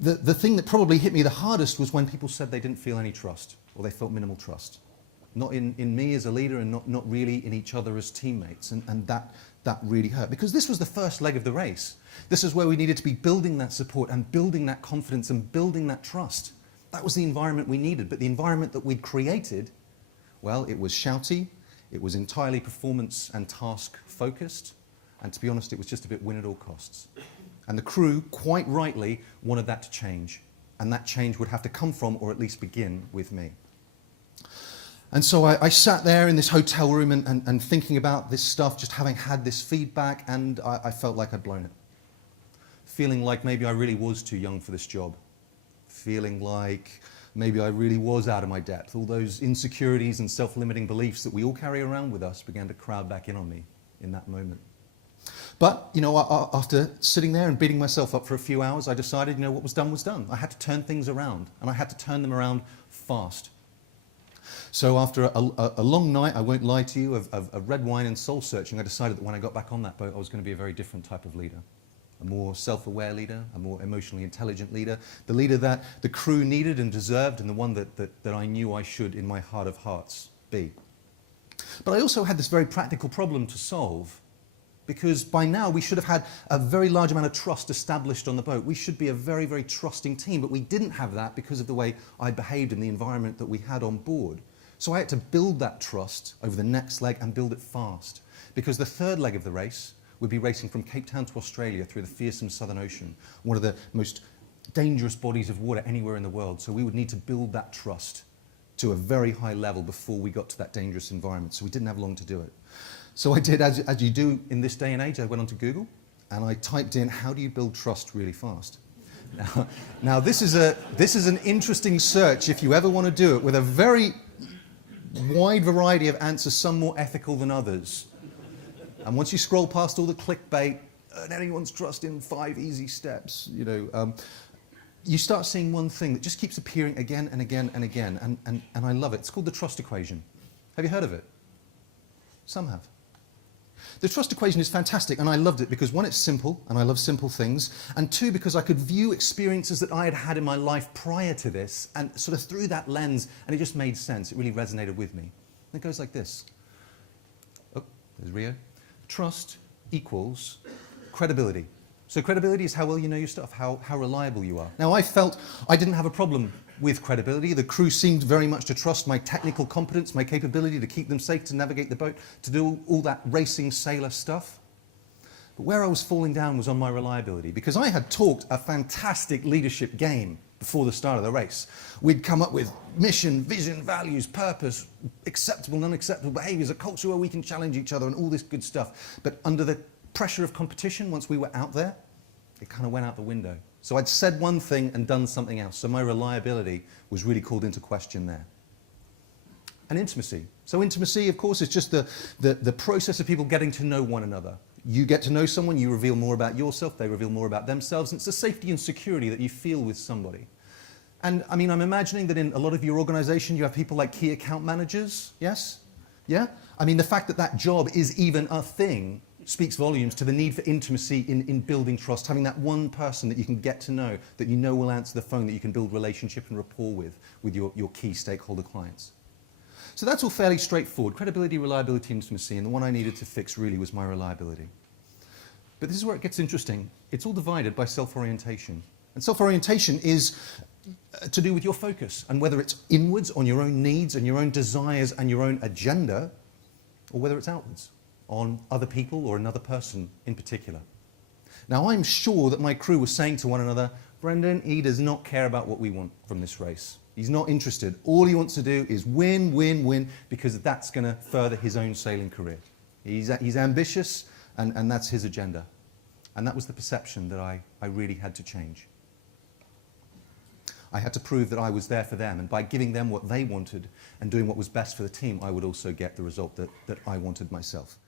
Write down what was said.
The thing that probably hit me the hardest was when people said they didn't feel any trust, or they felt minimal trust. Not in me as a leader, and not really in each other as teammates. And that really hurt, because this was the first leg of the race. This is where we needed to be building that support and building that confidence and building that trust. That was the environment we needed, but the environment that we'd created, well, it was shouty, it was entirely performance and task focused, and to be honest, it was just a bit win at all costs. And the crew, quite rightly, wanted that to change, and that change would have to come from, or at least begin, with me. And so I sat there in this hotel room and thinking about this stuff, just having had this feedback, and I felt like I'd blown it. Feeling like maybe I really was too young for this job. Feeling like maybe I really was out of my depth. All those insecurities and self-limiting beliefs that we all carry around with us began to crowd back in on me in that moment. But, you know, after sitting there and beating myself up for a few hours, I decided, you know, what was done was done. I had to turn things around, and I had to turn them around fast. So after a long night, I won't lie to you, of red wine and soul searching, I decided that when I got back on that boat, I was going to be a very different type of leader. A more self-aware leader, a more emotionally intelligent leader, the leader that the crew needed and deserved, and the one that I knew I should, in my heart of hearts, be. But I also had this very practical problem to solve, because by now we should have had a very large amount of trust established on the boat. We should be a very, very trusting team, but we didn't have that because of the way I behaved in the environment that we had on board. So I had to build that trust over the next leg and build it fast, because the third leg of the race would be racing from Cape Town to Australia through the fearsome Southern Ocean, one of the most dangerous bodies of water anywhere in the world. So we would need to build that trust to a very high level before we got to that dangerous environment. So we didn't have long to do it. So I did, as you do in this day and age, I went onto Google and I typed in, how do you build trust really fast? Now this is an interesting search if you ever want to do it, with a very wide variety of answers, some more ethical than others. And once you scroll past all the clickbait, earn anyone's trust in 5 easy steps, you know, you start seeing one thing that just keeps appearing again and again and again, and I love it. It's called the trust equation. Have you heard of it? Some have. The trust equation is fantastic, and I loved it because, one, it's simple, and I love simple things, and two, because I could view experiences that I had had in my life prior to this, and sort of through that lens, and it just made sense. It really resonated with me. And it goes like this. Oh, there's Rio. Trust equals credibility. So credibility is how well you know your stuff, how reliable you are. Now, I felt I didn't have a problem with credibility. The crew seemed very much to trust my technical competence, my capability to keep them safe, to navigate the boat, to do all that racing sailor stuff. But where I was falling down was on my reliability, because I had talked a fantastic leadership game before the start of the race. We'd come up with mission, vision, values, purpose, acceptable and unacceptable behaviors, a culture where we can challenge each other and all this good stuff. But under the pressure of competition, once we were out there, it kind of went out the window. So I'd said one thing and done something else. So my reliability was really called into question there. And intimacy. So intimacy, of course, is just the process of people getting to know one another. You get to know someone, you reveal more about yourself, they reveal more about themselves, and it's the safety and security that you feel with somebody. And I mean, I'm imagining that in a lot of your organization, you have people like key account managers, yes? Yeah? I mean, the fact that that job is even a thing speaks volumes to the need for intimacy in building trust, having that one person that you can get to know, that you know will answer the phone, that you can build relationship and rapport with your key stakeholder clients. So that's all fairly straightforward. Credibility, reliability, intimacy, and the one I needed to fix really was my reliability. But this is where it gets interesting. It's all divided by self-orientation. And self-orientation is to do with your focus, and whether it's inwards on your own needs and your own desires and your own agenda, or whether it's outwards on other people or another person in particular. Now, I'm sure that my crew was saying to one another, Brendan, he does not care about what we want from this race. He's not interested. All he wants to do is win, win, win, because that's going to further his own sailing career. He's ambitious, and that's his agenda. And that was the perception that I really had to change. I had to prove that I was there for them, and by giving them what they wanted and doing what was best for the team, I would also get the result that I wanted myself.